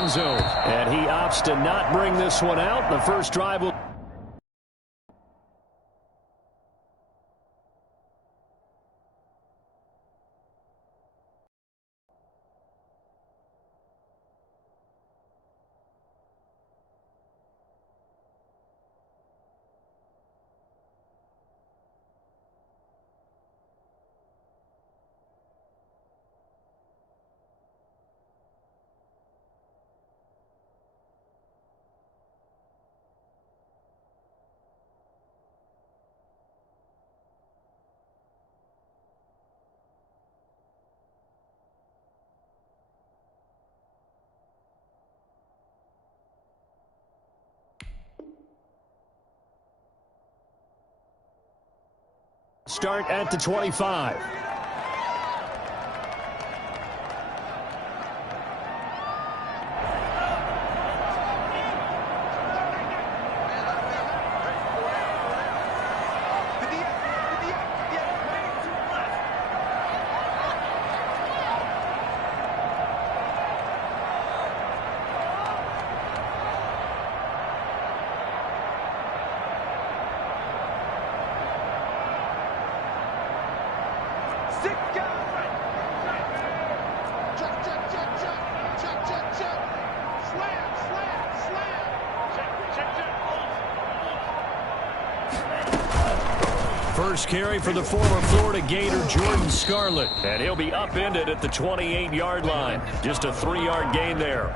Zone, and he opts to not bring this one out. The first drive will... Start at the 25. First carry for the former Florida Gator, Jordan Scarlett. And he'll be upended at the 28-yard line. Just a 3-yard gain there.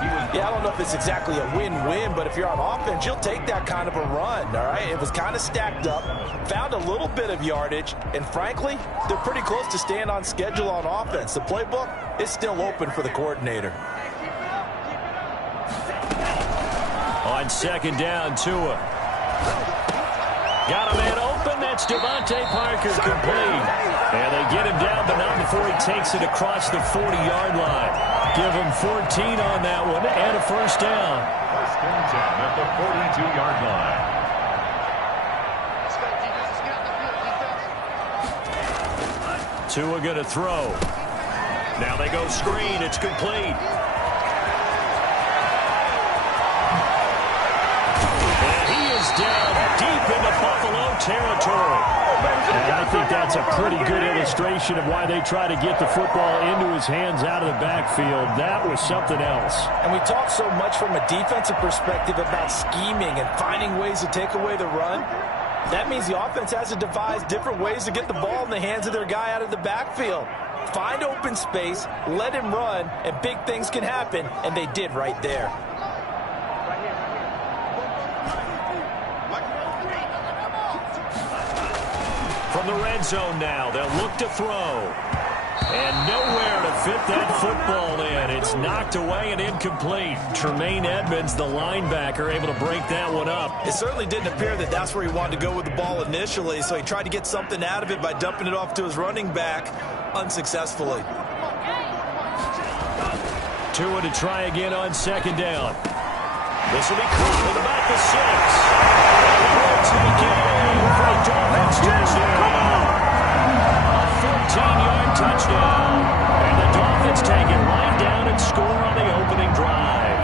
Yeah, I don't know if it's exactly a win-win, but if you're on offense, you'll take that kind of a run, all right? It was kind of stacked up, found a little bit of yardage, and frankly, they're pretty close to staying on schedule on offense. The playbook is still open for the coordinator. On second down, Tua. Got a man open. That's Devontae Parker complete. And they get him down, but not before he takes it across the 40-yard line. Give him 14 on that one and a first down. First and 10 at the 42-yard line. Tua going to throw. Now they go screen. It's complete. And he is down deep into Buffalo territory. And I think that's a pretty good illustration of why they try to get the football into his hands out of the backfield. That was something else. And we talk so much from a defensive perspective about scheming and finding ways to take away the run. That means the offense has to devise different ways to get the ball in the hands of their guy out of the backfield. Find open space, let him run, and big things can happen, and they did right there. From the red zone now, they'll look to throw. And nowhere to fit that football in. It's knocked away and incomplete. Tremaine Edmonds, the linebacker, able to break that one up. It certainly didn't appear that that's where he wanted to go with the ball initially, so he tried to get something out of it by dumping it off to his running back unsuccessfully. Tua to try again on second down. This will be caught with about the 6. Take it for a Dolphins touchdown. A 14-yard touchdown. And the Dolphins take it right down and score on the opening drive.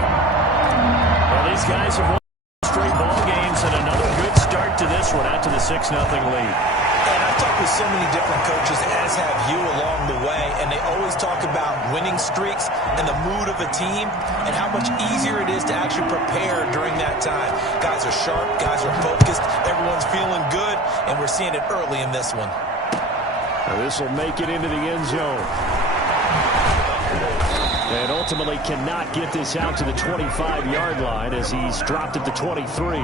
Well, these guys have won straight ball games, and another good start to this one out to the 6-0 lead. And I've talked with so many different coaches, as have you along the way, and they always talk about winning streaks and the mood of a team and how much easier it is to actually prepare during that time. Guys are sharp, guys are focused, everyone's feeling good, and we're seeing it early in this one. Now this will make it into the end zone. And ultimately cannot get this out to the 25-yard line as he's dropped at the 23.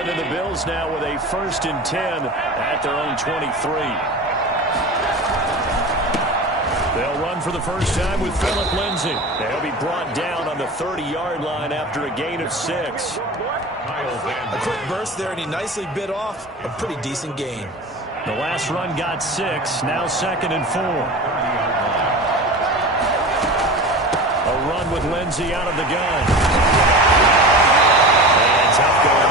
And the Bills now with a 1st and 10 at their own 23. They'll run for the first time with Phillip Lindsay. They'll be brought down on the 30-yard line after a gain of 6. A quick burst there, and he nicely bit off a pretty decent gain. The last run got 6, now 2nd and 4. A run with Lindsay out of the gun. And tough going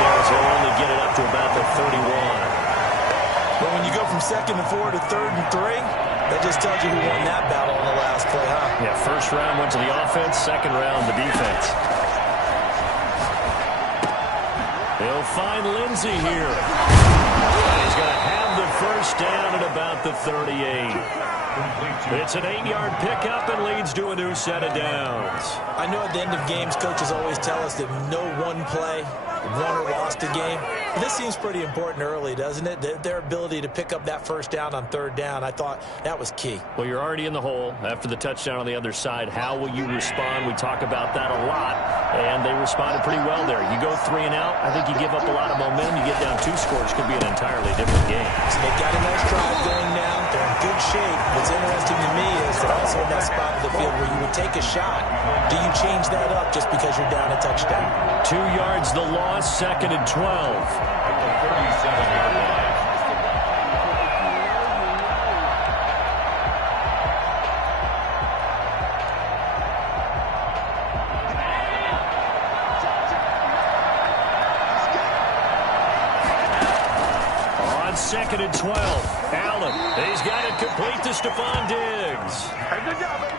from 2nd and 4 to 3rd and 3. That just tells you who won that battle on the last play, huh? Yeah, first round went to the offense, second round the defense. He'll find Lindsey here. And he's going to have the first down at about the 38. It's an 8-yard pickup and leads to a new set of downs. I know at the end of games, coaches always tell us that no one play won or lost a game. But this seems pretty important early, doesn't it? Their ability to pick up that first down on 3rd down, I thought that was key. Well, you're already in the hole after the touchdown on the other side. How will you respond? We talk about that a lot, and they responded pretty well there. You go 3 and out, I think you give up a lot of momentum. You get down 2 scores, could be an entirely different game. So they got a nice drive going now. They're in good shape. What's interesting to me is they're also in that spot of the field where you would take a shot. Do you change that up just because you're down a touchdown? 2 yards the loss, 2nd and 12. At the 37-yard line. On 2nd and 12, Allen. He's got it complete to Stephon Diggs.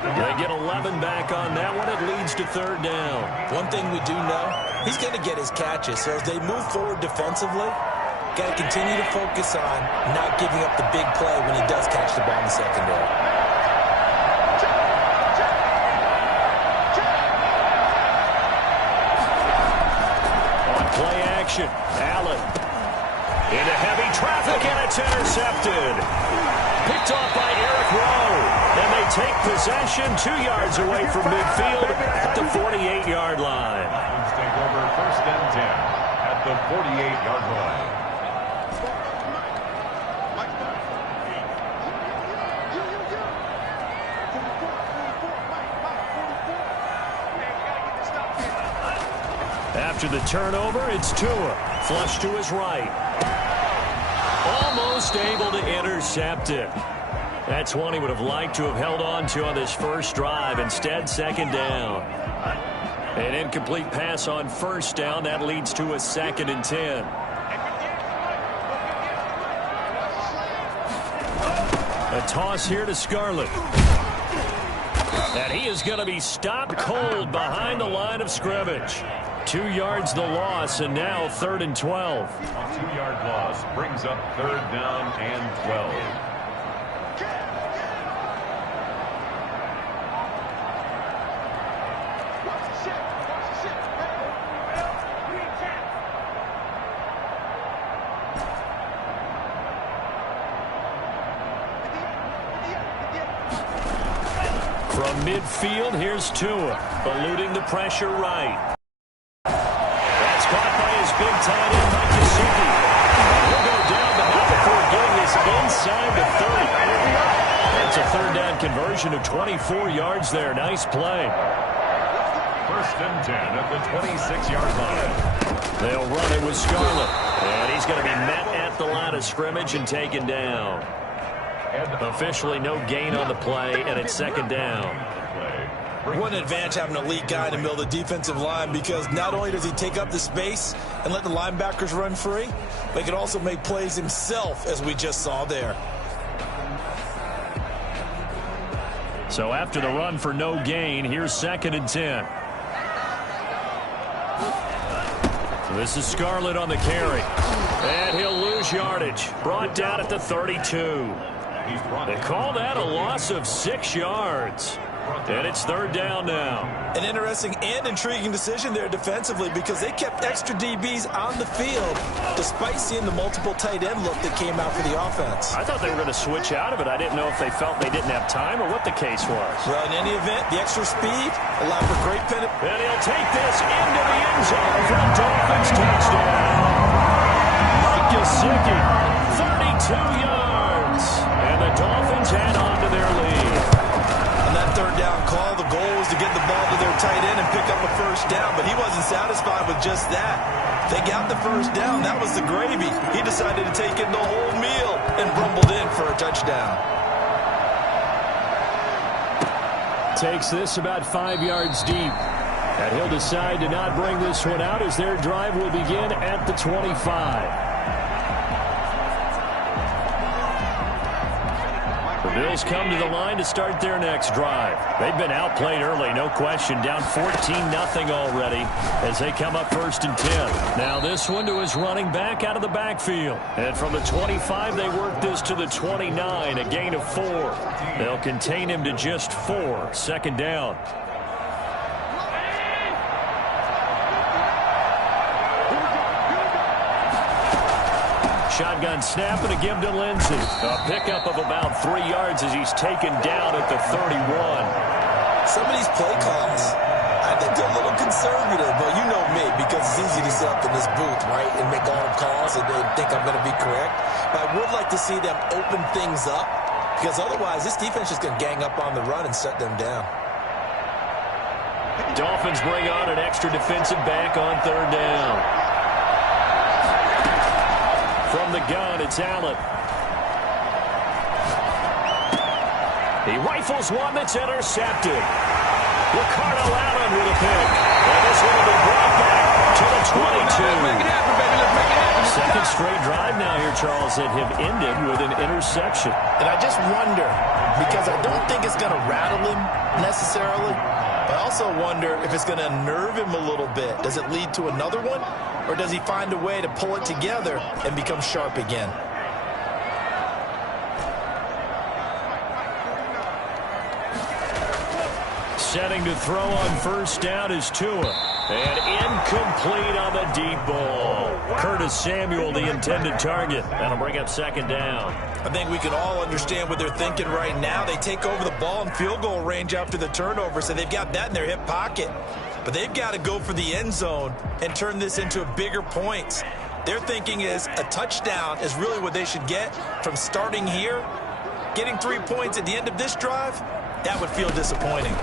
They get 11 back on that one. It leads to 3rd down. One thing we do know, he's going to get his catches. So as they move forward defensively, got to continue to focus on not giving up the big play when he does catch the ball in the secondary. On play action, Allen. Into heavy traffic, and it's intercepted. Picked off by Eric Rowe. And they take possession 2 yards away from midfield at the 48-yard line. Lions take over 1st and 10 at the 48-yard line. After the turnover, it's Tua. Flush to his right. Almost able to intercept it. That's one he would have liked to have held on to on this first drive. Instead, 2nd down. An incomplete pass on 1st down. That leads to a 2nd and 10. A toss here to Scarlett. And he is going to be stopped cold behind the line of scrimmage. 2 yards the loss, and now 3rd and 12. A 2-yard loss brings up 3rd down and 12. From midfield, here's Tua, eluding the pressure right. That's caught by his big tight end, Mike Gesicki. He'll go down, but not before getting this inside the 30. It's a 3rd down conversion of 24 yards there. Nice play. 1st and 10 at the 26-yard line. They'll run it with Scarlett. And he's going to be met at the line of scrimmage and taken down. Officially no gain on the play, and it's 2nd down. What an advantage having an elite guy in the middle of the defensive line, because not only does he take up the space and let the linebackers run free, but he can also make plays himself, as we just saw there. So after the run for no gain, here's 2nd and 10. This is Scarlett on the carry. And he'll lose yardage. Brought down at the 32. They call that a loss of 6 yards. And it's 3rd down now. An interesting and intriguing decision there defensively, because they kept extra DBs on the field despite seeing the multiple tight end look that came out for the offense. I thought they were going to switch out of it. I didn't know if they felt they didn't have time or what the case was. Well, in any event, the extra speed allowed for great penetration. And he'll take this into the end zone for a Dolphins touchdown. Mike Gesicki, 32 yards. And the Dolphins head on to their lead. On that 3rd down call, the goal was to get the ball to their tight end and pick up a 1st down, but he wasn't satisfied with just that. They got the 1st down. That was the gravy. He decided to take in the whole meal and rumbled in for a touchdown. Takes this about 5 yards deep. And he'll decide to not bring this one out as their drive will begin at the 25. The Bills come to the line to start their next drive. They've been outplayed early, no question. Down 14-0 already as they come up 1st and 10. Now this one to his running back out of the backfield. And from the 25, they work this to the 29, a gain of 4. They'll contain him to just 4. 2nd down. Shotgun snap and a give to Lindsay. A pickup of about 3 yards as he's taken down at the 31. Some of these play calls, I think they're a little conservative, but you know me, because it's easy to sit up in this booth, right, and make all the calls and think I'm going to be correct. But I would like to see them open things up, because otherwise this defense is going to gang up on the run and shut them down. Dolphins bring on an extra defensive back on 3rd down. From the gun, it's Allen. He rifles one that's intercepted. Ricardo Allen with a pick. And this one will be brought back to the 22. Second straight drive now here, Charles, that have ended with an interception. And I just wonder, because I don't think it's going to rattle him necessarily, but I also wonder if it's going to unnerve him a little bit. Does it lead to another one? Or does he find a way to pull it together and become sharp again? Setting to throw on 1st down is Tua. And incomplete on the deep ball. Curtis Samuel, the intended target. That'll bring up 2nd down. I think we can all understand what they're thinking right now. They take over the ball in field goal range after the turnover, so they've got that in their hip pocket. But they've got to go for the end zone and turn this into bigger points. Their thinking is a touchdown is really what they should get from starting here. Getting 3 points at the end of this drive, that would feel disappointing.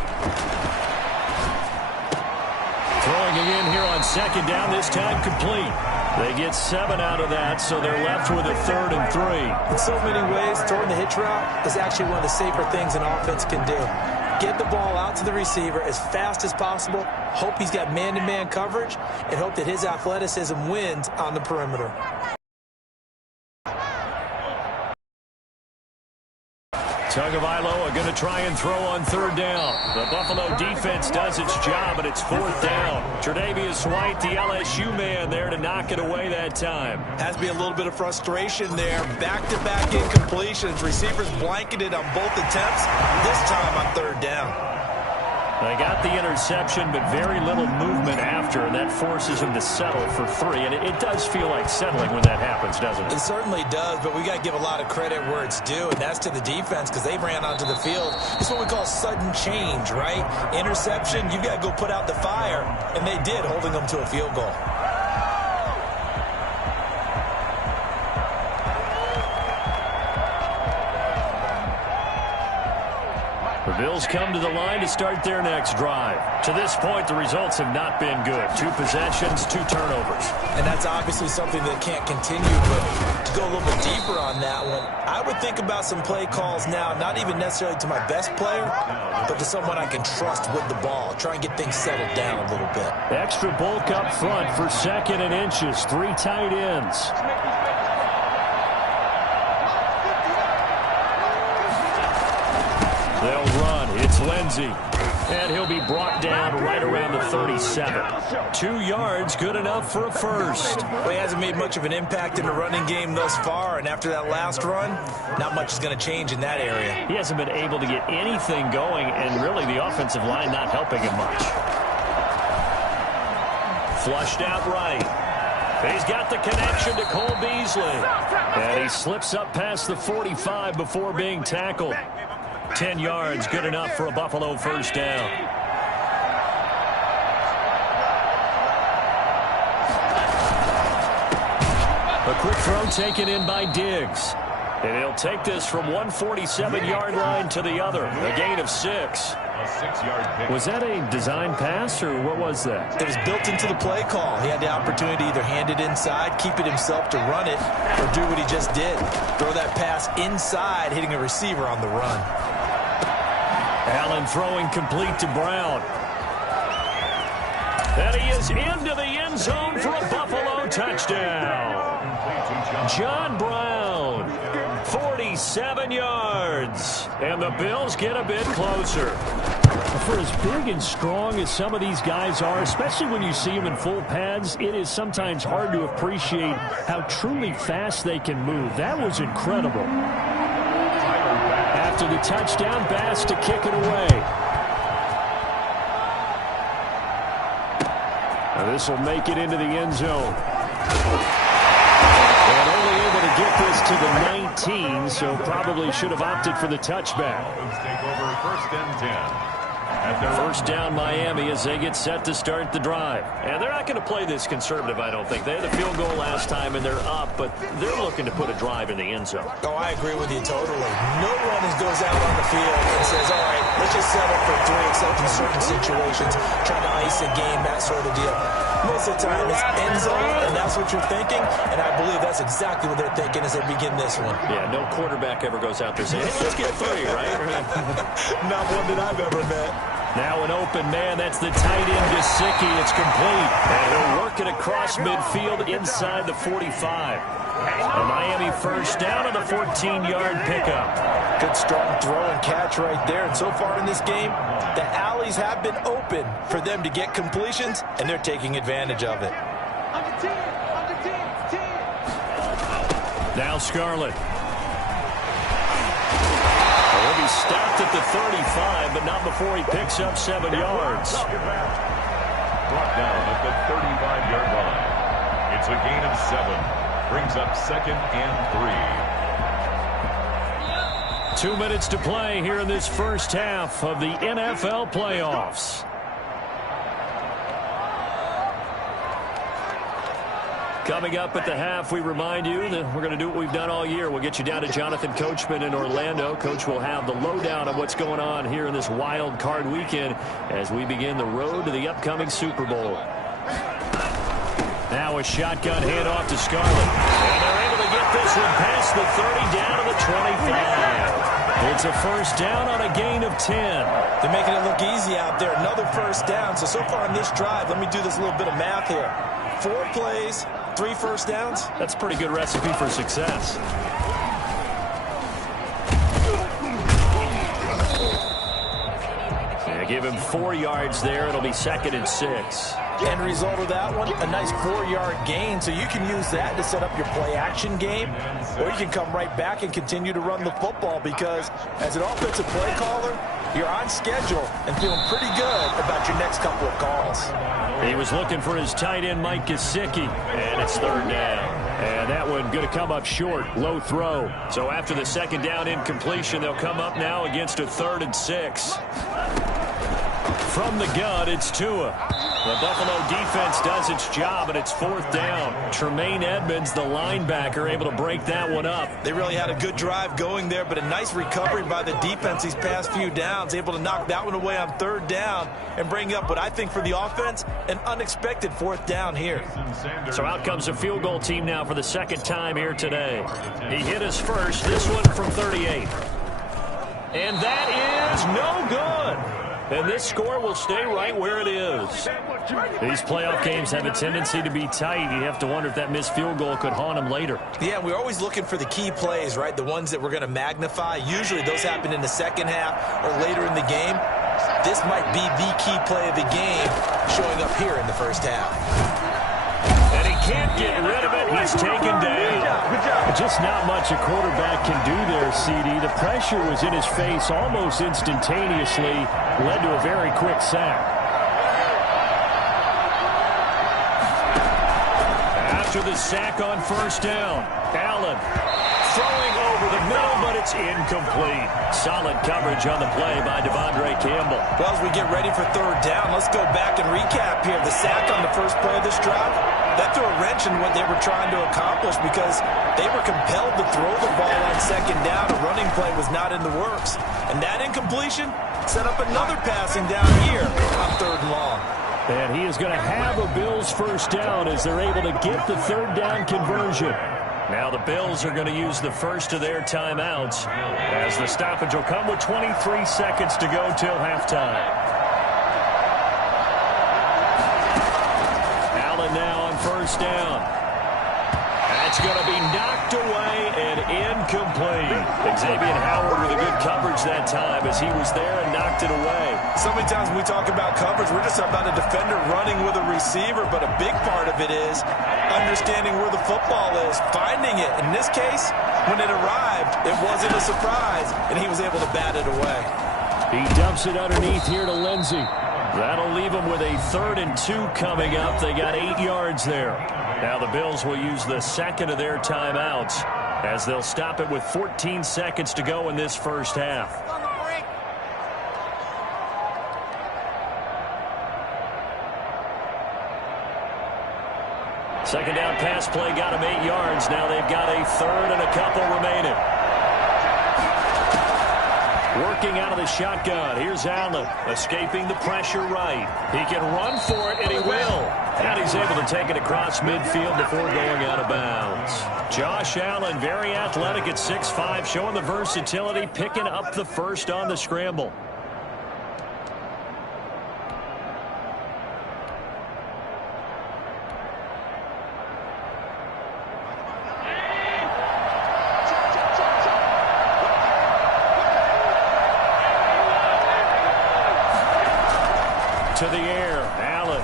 Throwing again here on 2nd down, this time complete. They get 7 out of that, so they're left with a 3rd and 3. In so many ways, throwing the hitch route is actually one of the safer things an offense can do. Get the ball out to the receiver as fast as possible, hope he's got man-to-man coverage, and hope that his athleticism wins on the perimeter. Tagovailoa going to try and throw on 3rd down. The Buffalo defense does its job, and it's 4th down. Tre'Davious White, the LSU man, there to knock it away that time. Has to be a little bit of frustration there. Back-to-back incompletions. Receivers blanketed on both attempts, this time on 3rd down. They got the interception, but very little movement after, and that forces him to settle for 3. And it does feel like settling when that happens, doesn't it? It certainly does, but we got to give a lot of credit where it's due, and that's to the defense because they ran onto the field. It's what we call sudden change, right? Interception, you got to go put out the fire, and they did, holding them to a field goal. The Bills come to the line to start their next drive. To this point, the results have not been good. 2 possessions, 2 turnovers. And that's obviously something that can't continue, but to go a little bit deeper on that one, I would think about some play calls now, not even necessarily to my best player, but to someone I can trust with the ball. Try and get things settled down a little bit. Extra bulk up front for 2nd and inches. 3 tight ends. They'll run. It's Lindsay. And he'll be brought down right around the 37. 2 yards, good enough for a first. Well, he hasn't made much of an impact in the running game thus far, and after that last run, not much is going to change in that area. He hasn't been able to get anything going, and really the offensive line not helping him much. Flushed out right. He's got the connection to Cole Beasley. And he slips up past the 45 before being tackled. 10 yards, good enough for a Buffalo first down. A quick throw taken in by Diggs. And he'll take this from 147-yard line to the other. A gain of 6. Was that a design pass, or what was that? It was built into the play call. He had the opportunity to either hand it inside, keep it himself to run it, or do what he just did. Throw that pass inside, hitting a receiver on the run. Allen throwing complete to Brown. And he is into the end zone for a Buffalo touchdown. John Brown, 47 yards. And the Bills get a bit closer. For as big and strong as some of these guys are, especially when you see them in full pads, it is sometimes hard to appreciate how truly fast they can move. That was incredible. After the touchdown, Bass to kick it away. Now this will make it into the end zone. And only able to get this to the 19, so probably should have opted for the touchback. Take over 1st and 10. First down Miami as they get set to start the drive. And they're not going to play this conservative, I don't think. They had a field goal last time and they're up, but they're looking to put a drive in the end zone. Oh, I agree with you totally. No one goes out on the field and says, all right, let's just settle for 3, except in certain situations, trying to ice a game, that sort of deal. Most of the time it's end zone, and that's what you're thinking, and I believe that's exactly what they're thinking as they begin this one. Yeah, no quarterback ever goes out there saying, hey, let's get 3, right? Not one that I've ever met. Now an open man. That's the tight end, Gesicki. It's complete. And he'll work it across midfield inside the 45. A Miami first down on the 14-yard pickup. Good strong throw and catch right there. And so far in this game, the alleys have been open for them to get completions, and they're taking advantage of it. Now Scarlett. He'll be stopped at the 35, but not before he picks up 7 yards. Brought down at the 35-yard line. It's a gain of 7. Brings up 2nd and 3. 2 minutes to play here in this first half of the NFL playoffs. Coming up at the half, we remind you that we're going to do what we've done all year. We'll get you down to Jonathan Coachman in Orlando. Coach will have the lowdown of what's going on here in this wild card weekend as we begin the road to the upcoming Super Bowl. Now a shotgun handoff to Scarlett. And they're able to get this one past the 30 down to the 25. It's a first down on a gain of 10. They're making it look easy out there. Another first down. So far in this drive, let me do this little bit of math here. 4 plays, 3 first downs. That's a pretty good recipe for success. Yeah, give him 4 yards there. It'll be 2nd and 6. End result of that one, a nice 4-yard gain. So you can use that to set up your play-action game, or you can come right back and continue to run the football because as an offensive play caller, you're on schedule and feeling pretty good about your next couple of calls. He was looking for his tight end, Mike Gesicki, and it's 3rd down. And that one going to come up short, low throw. So after the 2nd down incompletion, they'll come up now against a 3rd and 6. From the gun, it's Tua. The Buffalo defense does its job, and it's 4th down. Tremaine Edmonds, the linebacker, able to break that one up. They really had a good drive going there, but a nice recovery by the defense these past few downs, able to knock that one away on 3rd down and bring up what I think for the offense, an unexpected 4th down here. So out comes a field goal team now for the 2nd time here today. He hit us first, this one from 38. And that is no good. And this score will stay right where it is. These playoff games have a tendency to be tight. You have to wonder if that missed field goal could haunt them later. Yeah, we're always looking for the key plays, right? The ones that we're going to magnify. Usually those happen in the second half or later in the game. This might be the key play of the game showing up here in the first half. And he can't get rid of it. He's taken down. Just not much a quarterback can do there, CD. The pressure was in his face almost instantaneously. Led to a very quick sack. After the sack on 1st down, Allen throwing over the middle, but it's incomplete. Solid coverage on the play by Devondre Campbell. Well, as we get ready for 3rd down, let's go back and recap here. The sack on the first play of this drive, that threw a wrench in what they were trying to accomplish because they were compelled to throw the ball on 2nd down. A running play was not in the works. And that incompletion set up another passing down here on 3rd and long. And he is going to have a Bills first down as they're able to get the 3rd down conversion. Now the Bills are going to use the first of their timeouts as the stoppage will come with 23 seconds to go till halftime. Allen now on 1st down. That's going to be knocked away and incomplete. coverage that time as he was there and knocked it away. So many times when we talk about coverage, we're just about a defender running with a receiver, but a big part of it is understanding where the football is, finding it. In this case, when it arrived, it wasn't a surprise, and he was able to bat it away. He dumps it underneath here to Lindsey. That'll leave them with a 3rd and 2 coming up. They got 8 yards there. Now the Bills will use the second of their timeouts as they'll stop it with 14 seconds to go in this first half. Second down pass play got them 8 yards. Now they've got a 3rd and a couple remaining. Working out of the shotgun. Here's Allen escaping the pressure right. He can run for it, and he will. And he's able to take it across midfield before going out of bounds. Josh Allen, very athletic at 6'5", showing the versatility, picking up the first on the scramble. To the air, Allen.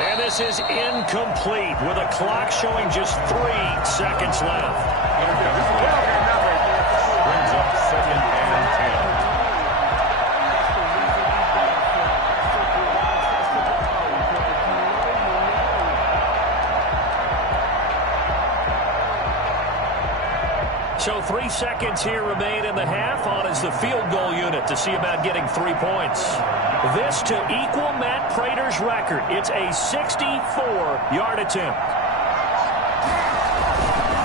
And this is incomplete with a clock showing just 3 seconds left. Brings up 2nd and 10. So 3 seconds here remain in the half. On is the field goal unit to see about getting 3 points. This to equal Matt Prater's record. It's a 64-yard attempt.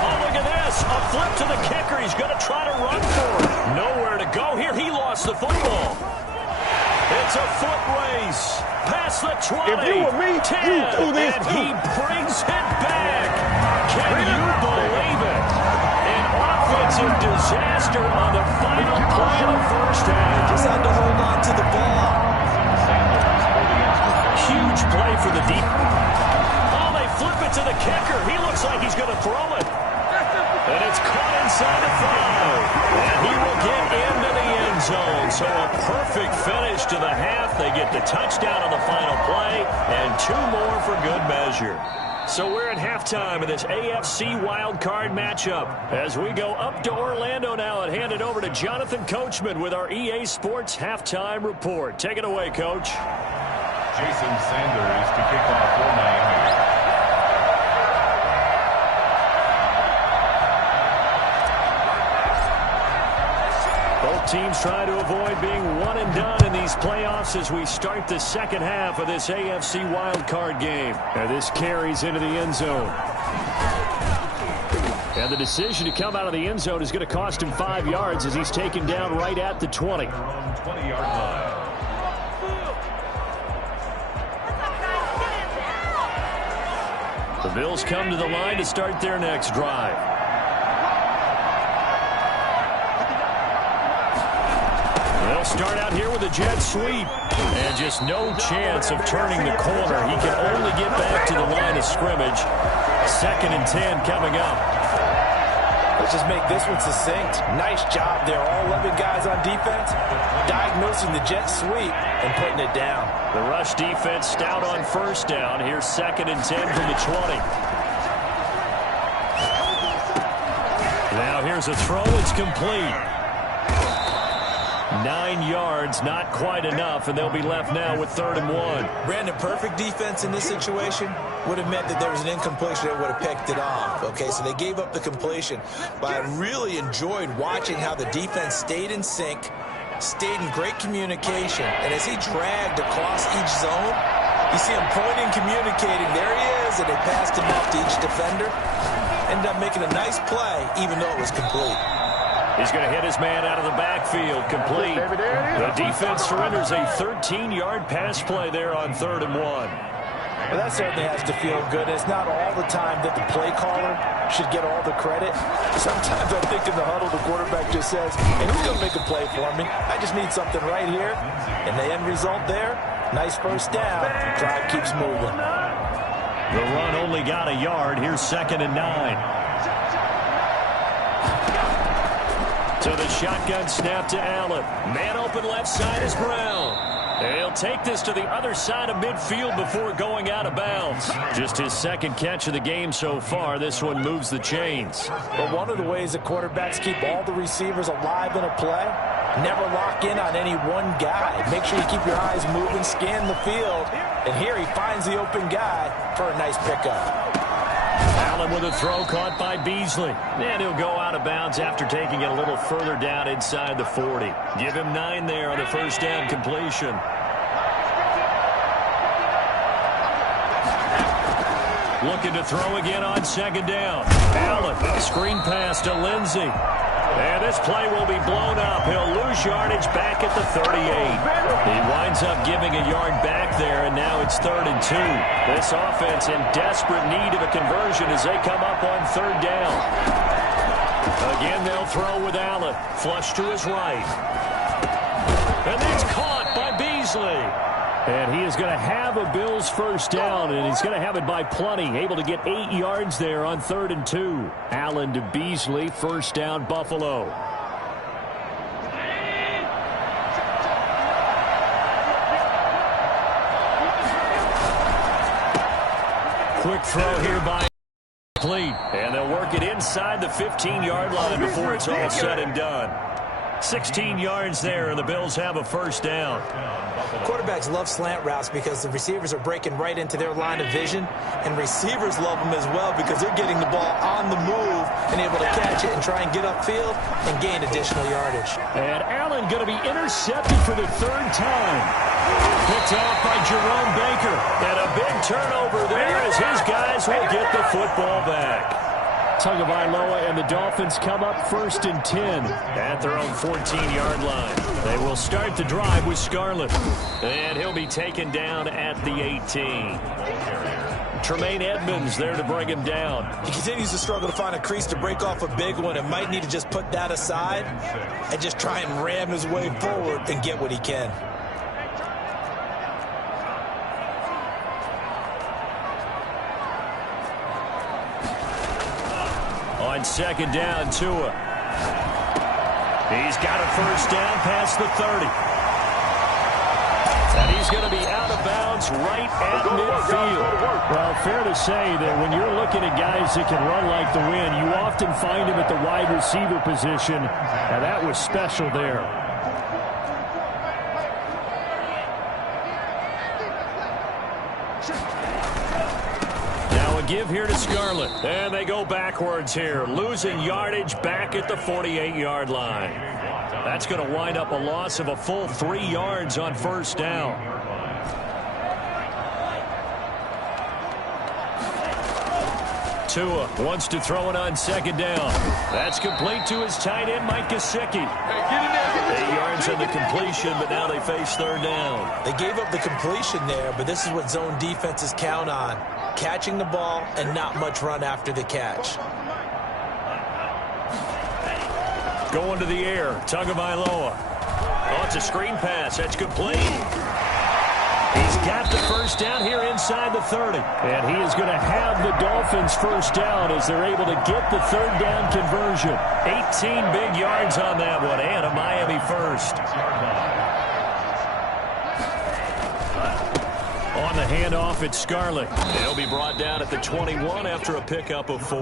Oh, look at this. A flip to the kicker. He's going to try to run for it. Nowhere to go here. He lost the football. It's a foot race. Past the 20. If you were me, 10, you do this and too. he brings it back. Can you believe it? Offensive disaster on the final play of the first half. Just had to hold on to the ball. Huge play for the deep. Oh, they flip it to the kicker. He looks like he's going to throw it. And it's caught inside the 5. And he will get into the end zone. So a perfect finish to the half. They get the touchdown on the final play. And 2 more for good measure. So we're at halftime of this AFC wildcard matchup. As we go up to Orlando now and hand it over to Jonathan Coachman with our EA Sports Halftime Report. Take it away, Coach. Jason Sanders to kick off for Miami. Both teams trying to avoid being one and done in these playoffs as we start the second half of this AFC wildcard game. And this carries into the end zone. And the decision to come out of the end zone is going to cost him 5 yards as he's taken down right at the 20. 20-yard line. The Bills come to the line to start their next drive. They'll start out here with a jet sweep. And just no chance of turning the corner. He can only get back to the line of scrimmage. 2nd and 10 coming up. Let's just make this one succinct. Nice job there. All 11 guys on defense diagnosing the jet sweep and putting it down. The rush defense stout on first down. Here's 2nd and 10 from the 20. Now here's a throw. It's complete. 9 yards, not quite enough, and they'll be left now with 3rd and 1. Brandon, perfect defense in this situation would have meant that there was an incompletion that would have picked it off. Okay, so they gave up the completion. But I really enjoyed watching how the defense stayed in sync, stayed in great communication, and as he dragged across each zone, you see him pointing, communicating. There he is, and they passed him off to each defender. Ended up making a nice play, even though it was complete. He's going to hit his man out of the backfield, complete. The defense surrenders a 13-yard pass play there on 3rd and 1. Well, that certainly has to feel good. It's not all the time that the play caller should get all the credit. Sometimes I think in the huddle, the quarterback just says, hey, who's going to make a play for me? I just need something right here. And the end result there, nice first down. Drive keeps moving. The run only got a yard. Here's 2nd and 9. So the shotgun snap to Allen. Man open left side is Brown. He'll take this to the other side of midfield before going out of bounds. Just his second catch of the game so far. This one moves the chains. But one of the ways that quarterbacks keep all the receivers alive in a play, never lock in on any one guy. Make sure you keep your eyes moving, scan the field. And here he finds the open guy for a nice pickup. Allen with a throw caught by Beasley. And he'll go out of bounds after taking it a little further down inside the 40. Give him 9 there on the first down completion. Looking to throw again on second down. Allen, screen pass to Lindsey. And this play will be blown up. He'll lose yardage back at the 38. He winds up giving a yard back there, and now it's 3rd and 2. This offense in desperate need of a conversion as they come up on 3rd down. Again, they'll throw with Allen. Flush to his right. And it's caught by Beasley. And he is going to have a Bills first down, and he's going to have it by plenty. Able to get 8 yards there on 3rd and 2. Allen to Beasley, first down, Buffalo. Quick throw here by complete. And they'll work it inside the 15-yard line before it's all said and done. 16 yards there, and the Bills have a first down. Quarterbacks love slant routes because the receivers are breaking right into their line of vision, and receivers love them as well because they're getting the ball on the move and able to catch it and try and get upfield and gain additional yardage. And Allen going to be intercepted for the 3rd time. Picked off by Jerome Baker. And a big turnover there as his guys will get the football back. Tagovailoa and the Dolphins come up 1st and 10 at their own 14-yard line. They will start the drive with Scarlett. And he'll be taken down at the 18. Tremaine Edmonds there to bring him down. He continues to struggle to find a crease to break off a big one and might need to just put that aside and just try and ram his way forward and get what he can. On second down, Tua. He's got a first down past the 30. And he's going to be out of bounds right at midfield. Well, fair to say that when you're looking at guys that can run like the wind, you often find him at the wide receiver position. And that was special there. Give here to Scarlett. And they go backwards here. Losing yardage back at the 48-yard line. That's going to wind up a loss of a full 3 yards on first down. Tua wants to throw it on second down. That's complete to his tight end, Mike Gesicki. 8 yards on the completion, but now they face 3rd down. They gave up the completion there, but this is what zone defenses count on. Catching the ball and not much run after the catch. Going to the air, Tagovailoa. Oh, it's a screen pass. That's complete. He's got the first down here inside the 30. And he is going to have the Dolphins first down as they're able to get the 3rd down conversion. 18 big yards on that one, and a Miami first. On the handoff, it's Scarlett. They'll be brought down at the 21 after a pickup of 4.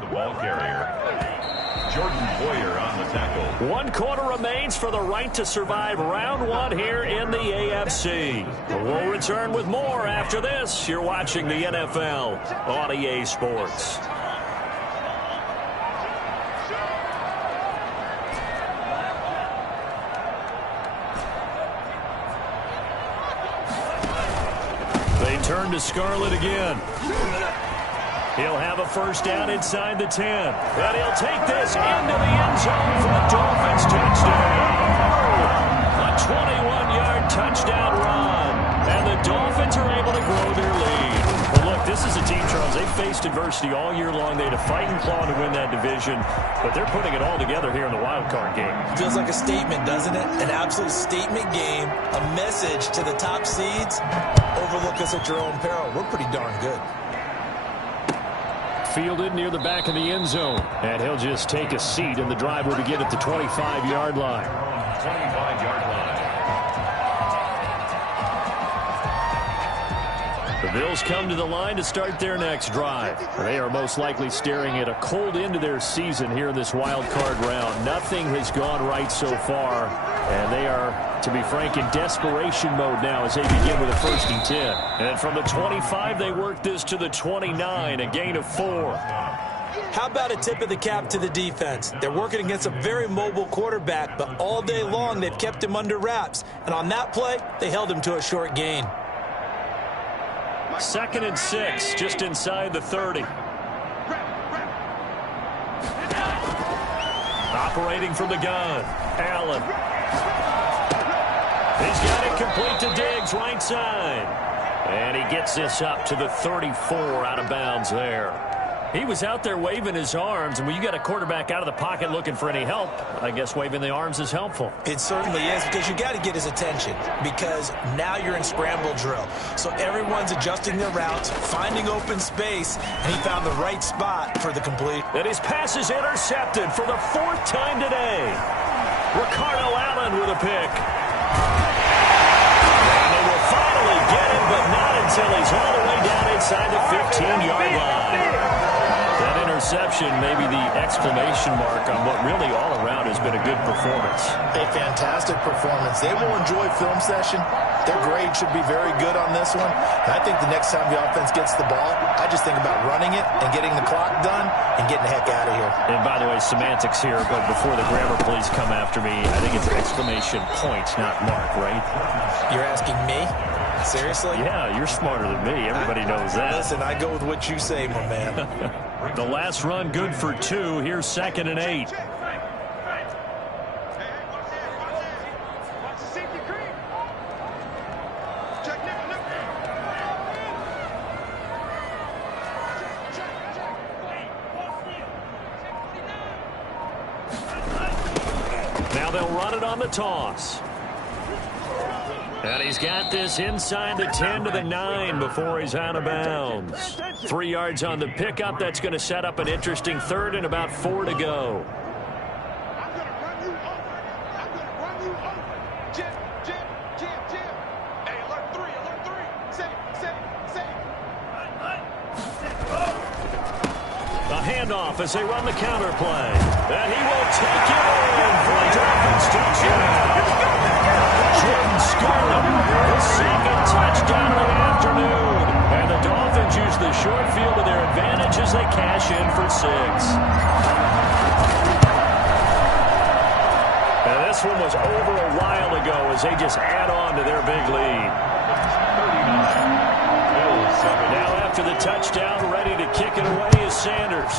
The ball carrier, Jordan Poyer on the tackle. 1 quarter remains for the right to survive round 1 here in the AFC. We'll return with more after this. You're watching the NFL on EA Sports. Turn to Scarlett again. He'll have a first down inside the 10. And he'll take this into the end zone for a Dolphins touchdown. A 21-yard touchdown run. And the Dolphins are able to grow their lead. Well, look, this is a team, Charles. They faced adversity all year long. They had to fight and claw to win that division. But they're putting it all together here in the wild card game. Feels like a statement, doesn't it? An absolute statement game. A message to the top seeds. Overlook us at your own peril. We're pretty darn good. fielded near the back of the end zone. And he'll just take a seat, and the drive will begin at the 25-yard line. 25-yard line. The Bills come to the line to start their next drive. They are most likely staring at a cold end to their season here in this wild card round. Nothing has gone right so far, and they are, to be frank, in desperation mode now as they begin with a 1st and 10. And from the 25, they work this to the 29, a gain of 4. How about a tip of the cap to the defense? They're working against a very mobile quarterback, but all day long they've kept him under wraps. And on that play, they held him to a short gain. 2nd and 6, just inside the 30. Operating from the gun, Allen. He's got it complete to Diggs, right side. And he gets this up to the 34, out of bounds there. He was out there waving his arms, and when you got a quarterback out of the pocket looking for any help, I guess waving the arms is helpful. It certainly is, because you got to get his attention, because now you're in scramble drill. So everyone's adjusting their routes, finding open space, and he found the right spot for the complete. And his pass is intercepted for the 4th time today. Ricardo Allen with a pick. And they will finally get him, but not until he's all the way down inside the 15-yard line. That interception may be the exclamation mark on what really all around has been a good performance. A fantastic performance. They will enjoy film session. Their grade should be very good on this one. And I think the next time the offense gets the ball, I just think about running it and getting the clock done and getting the heck out of here. And by the way, semantics here, but before the grammar police come after me, I think it's exclamation point, not mark, right? You're asking me? Seriously? Yeah, you're smarter than me. Everybody knows that. Listen, I go with what you say, my man. The last run good for 2. Here's 2nd and 8. Now they'll run it on the toss. And he's got this inside the 10 to the 9 before he's out of bounds. 3 yards on the pickup. That's going to set up an interesting 3rd and about 4 to go. A handoff as they run the counter play. And he will take it in for a Dolphins touchdown. Jordan Scarlett, the 2nd touchdown of the afternoon. And the Dolphins use the short field to their advantage as they cash in for 6. And this one was over a while ago as they just add on to their big lead. 39. Now after the touchdown, ready to kick it away is Sanders.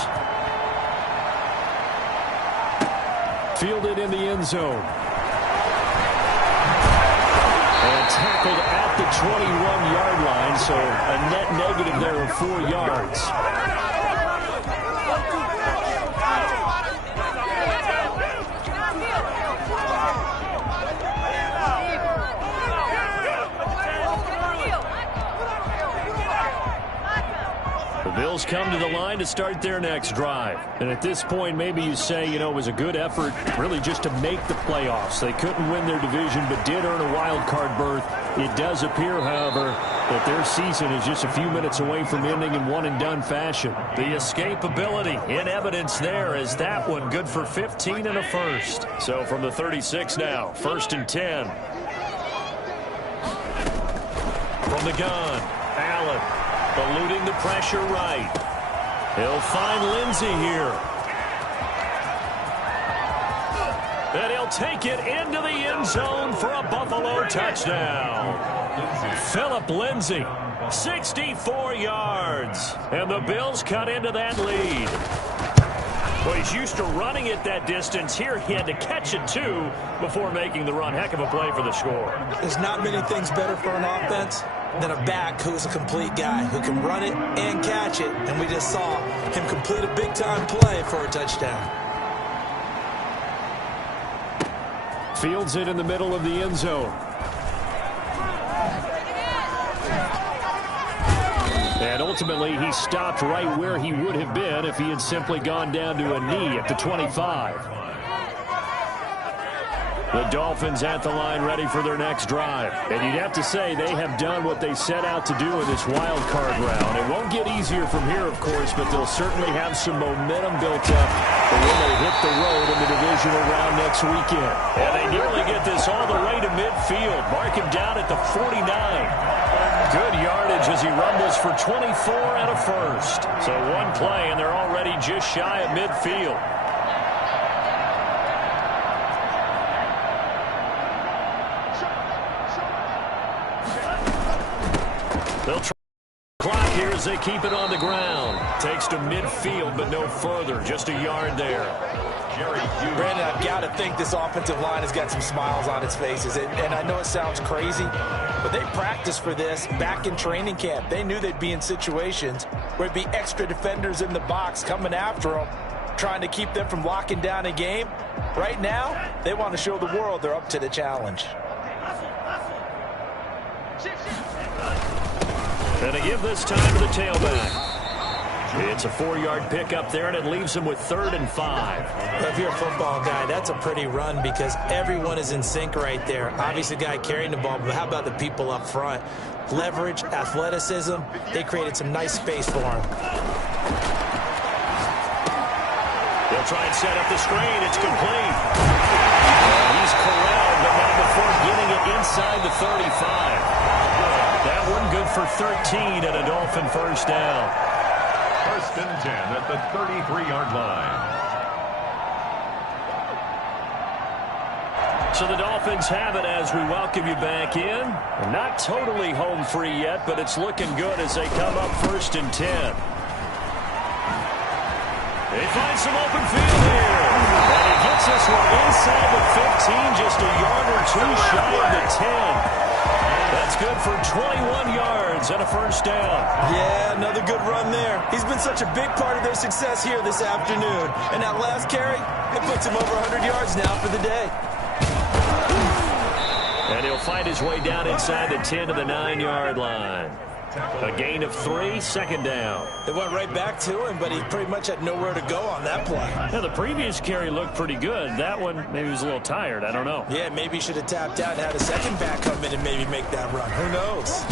Fielded in the end zone. And tackled at the 21-yard line, so a net negative there of 4 yards. The Bills come to the line to start their next drive. And at this point, maybe you say, you know, it was a good effort really just to make the playoffs. They couldn't win their division, but did earn a wild card berth. It does appear, however, that their season is just a few minutes away from ending in one-and-done fashion. The escapability in evidence there as that one good for 15 and a 1st. So from the 36 now, 1st and 10. From the gun, Allen. Eluding the pressure right. He'll find Lindsey here. And he'll take it into the end zone for a Buffalo touchdown. Philip Lindsey, 64 yards. And the Bills cut into that lead. Well, he's used to running it that distance. Here he had to catch it, too, before making the run. Heck of a play for the score. There's not many things better for an offense than a back who is a complete guy who can run it and catch it. And we just saw him complete a big-time play for a touchdown. Fields it in the middle of the end zone. And And ultimately, he stopped right where he would have been if he had simply gone down to a knee at the 25. The Dolphins at the line ready for their next drive. And you'd have to say they have done what they set out to do in this wild card round. It won't get easier from here, of course, but they'll certainly have some momentum built up for when they hit the road in the divisional round next weekend. And they nearly get this all the way to midfield. Mark him down at the 49. Good yardage as he rumbles for 24 and a first. So one play, and they're already just shy of midfield. They'll try the clock here as they keep it on the ground. Takes to midfield, but no further. Just a yard there. Brandon, I've got to think this offensive line has got some smiles on its faces. And I know it sounds crazy, but they practiced for this back in training camp. They knew they'd be in situations where it'd be extra defenders in the box coming after them, trying to keep them from locking down a game. Right now, they want to show the world they're up to the challenge. And they give this time to the tailback. It's a 4-yard pickup there, and it leaves him with 3rd and 5. Well, if you're a football guy, that's a pretty run because everyone is in sync right there. Obviously, the guy carrying the ball, but how about the people up front? Leverage, athleticism, they created some nice space for him. They'll try and set up the screen. It's complete. He's corralled, but not before getting it inside the 35. That one good for 13 and a Dolphin first down. 1st and 10 at the 33-yard line. So the Dolphins have it as we welcome you back in. Not totally home free yet, but it's looking good as they come up 1st and 10. They find some open field here. And he gets this one inside the 15, just a yard or two shy of the 10. That's good for 21 yards and a first down. Yeah, another good run there. He's been such a big part of their success here this afternoon. And that last carry, it puts him over 100 yards now for the day. And he'll find his way down inside the 10 to the 9-yard line. A gain of 3, 2nd down. They went right back to him, but he pretty much had nowhere to go on that play. Yeah, the previous carry looked pretty good. That one, maybe he was a little tired. I don't know. Yeah, maybe he should have tapped out and had a second back come in and maybe make that run. Who knows?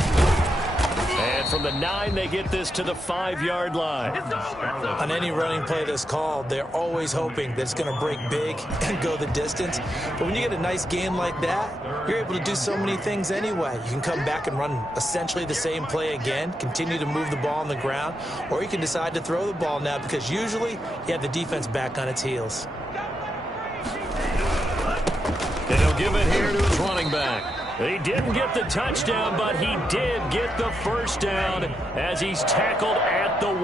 And from the 9, they get this to the 5-yard line. On any running play that's called, they're always hoping that it's going to break big and go the distance. But when you get a nice gain like that, you're able to do so many things anyway. You can come back and run essentially the same play again, continue to move the ball on the ground, or you can decide to throw the ball now because usually you have the defense back on its heels. And he'll give it here to his running back. He didn't get the touchdown, but he did get the first down as he's tackled at the 1.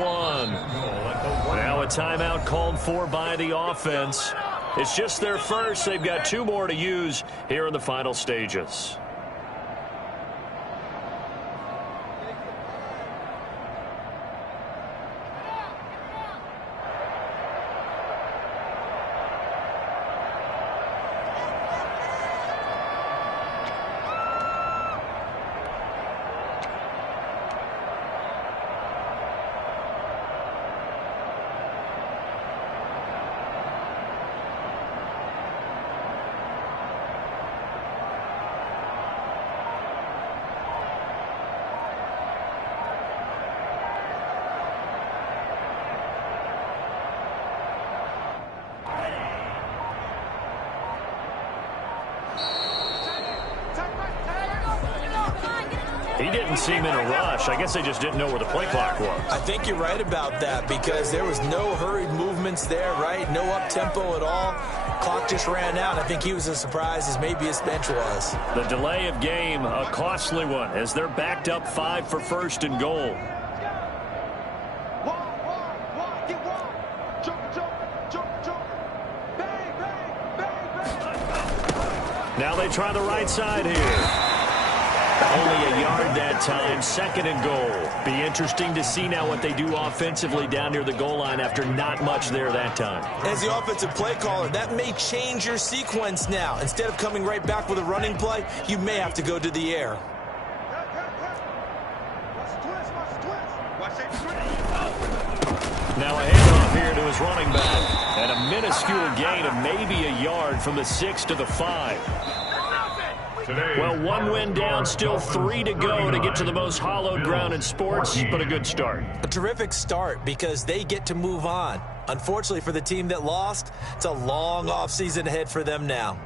Now a timeout called for by the offense. It's just their first. They've got 2 more to use here in the final stages. He didn't seem in a rush. I guess they just didn't know where the play clock was. I think you're right about that because there was no hurried movements there, right? No up-tempo at all. Clock just ran out. I think he was as surprised as maybe his bench was. The delay of game, a costly one, as they're backed up 5 for 1st and goal. Now they try the right side here. Only a yard that time, 2nd and goal. Be interesting to see now what they do offensively down near the goal line after not much there that time. As the offensive play caller, that may change your sequence now. Instead of coming right back with a running play, you may have to go to the air. Now a handoff here to his running back. And a minuscule gain of maybe a yard from the 6 to the 5. Well, one win down, still 3 to go to get to the most hallowed ground in sports, but a good start. A terrific start because they get to move on. Unfortunately for the team that lost, it's a long offseason ahead for them now.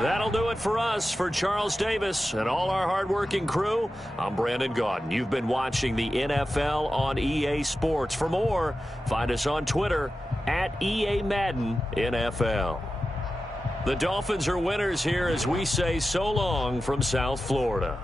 That'll do it for us. For Charles Davis and all our hardworking crew, I'm Brandon Gaudin. You've been watching the NFL on EA Sports. For more, find us on Twitter at EA Madden NFL. The Dolphins are winners here as we say so long from South Florida.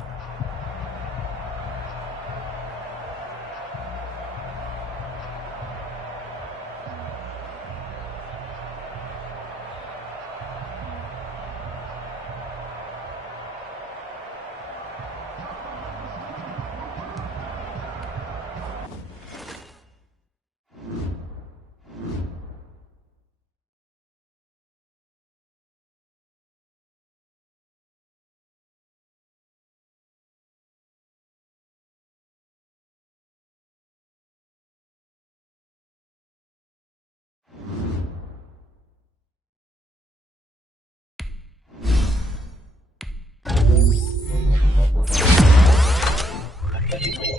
Thank you.